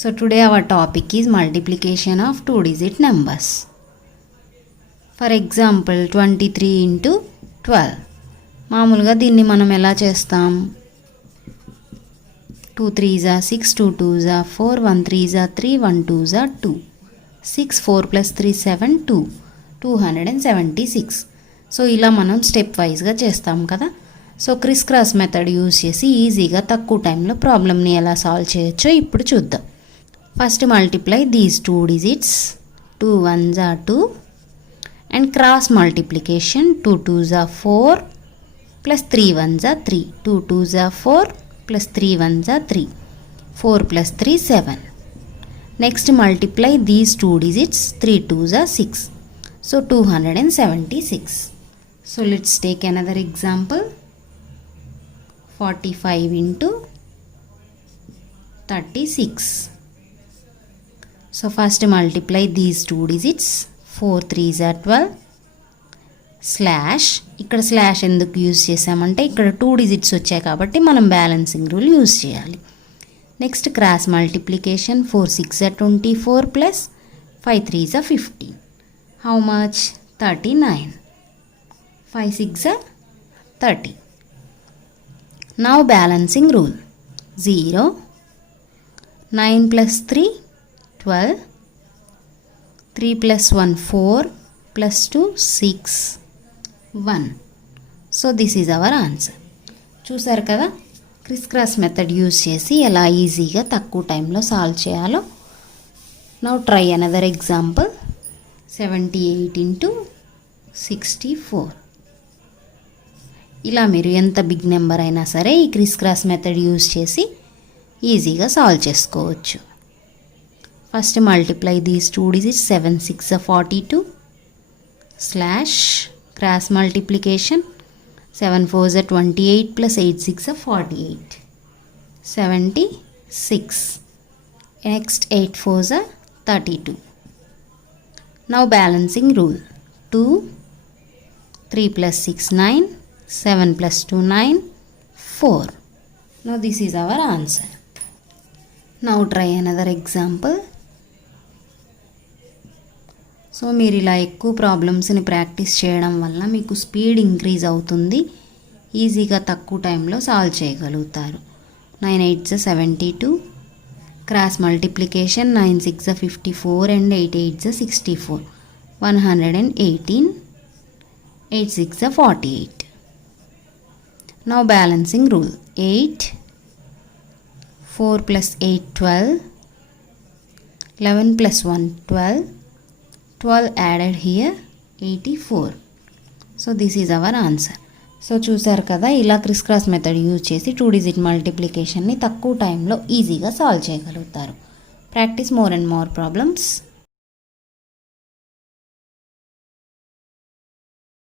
So today our topic is multiplication of 2-digit numbers. For example 23 into 12. మామూలుగా దీన్ని మనం ఎలా చేస్తాం? 2 3s are 6, 2 2s are 4, 1 3s are 3, 1 2s are 2. 6 4 plus 3 7 2. 276. సో ఇలా మనం స్టెప్ వైజ్గా చేస్తాం కదా. So criss cross method use చేసి ఈజీగా తక్కువ టైంలో ప్రాబ్లమ్ని ఎలా సాల్వ్ చేయొచ్చో ఇప్పుడు చూద్దాం. ఫస్ట్ మల్టిప్లై దీస్ 2 digits. 2 1s are 2 and cross multiplication 2 2s are 4 plus 3 1s are 3. 2 2s are 4 plus 3 1s are 3. 4 plus 3 7. Next multiply these 2 digits. 3 2s are 6. So 276. So let's take another example. 45 into 36. So first multiply these 2 digits. 4 3s are 12 స్లాష్. ఇక్కడ స్లాష్ ఎందుకు యూజ్ చేసామంటే ఇక్కడ 2 digits వచ్చాయి కాబట్టి మనం balancing rule use చేయాలి. Next cross multiplication 4 6 are 24 ప్లస్ 5 3s are 15. How much? 39. 5 6 are 30. Now balancing rule. 0 9 plus 3 12. 3 plus 1 4 plus 2 6 1. So this is our answer. చూసారు కదా క్రిస్ క్రాస్ మెథడ్ యూజ్ చేసి ఎలా ఈజీగా తక్కువ టైంలో సాల్వ్ చేయాలో. Now try another example. 78 into 64. ఇలా మీరు ఎంత బిగ్ నెంబర్ అయినా సరే ఈ క్రిస్ క్రాస్ మెథడ్ యూజ్ చేసి ఈజీగా సాల్వ్ చేసుకోవచ్చు. ఫస్ట్ మల్టిప్లై దీస్ 2 digits. 7 6 are 42 slash cross multiplication 7 4s are 28 plus 8 6 are 48. 76. Next 8 4s are 32. Now balancing rule. 2 3 plus 6 9. 7 plus 2 9. 4. Now this is our answer. Now try another example. So మీరు ఇలా ఎక్కువ ప్రాబ్లమ్స్ని ప్రాక్టీస్ చేయడం వల్ల మీకు స్పీడ్ ఇంక్రీజ్ అవుతుంది. ఈజీగా తక్కువ టైంలో సాల్వ్ చేయగలుగుతారు. 9 8s are 72. Cross multiplication 9 6s are 54 and 8 8s are 64. 118. 8 6s are 48. Now balancing rule. 8 4 plus 8 12. 11 plus 1 12. 12 added here 84. So this is our answer. So చూసారు కదా ఇలా క్రిస్ క్రాస్ మెథడ్ యూజ్ చేసి 2 digit మల్టిప్లికేషన్ని తక్కువ టైంలో ఈజీగా సాల్వ్ చేయగలుగుతారు. Practice more and more problems.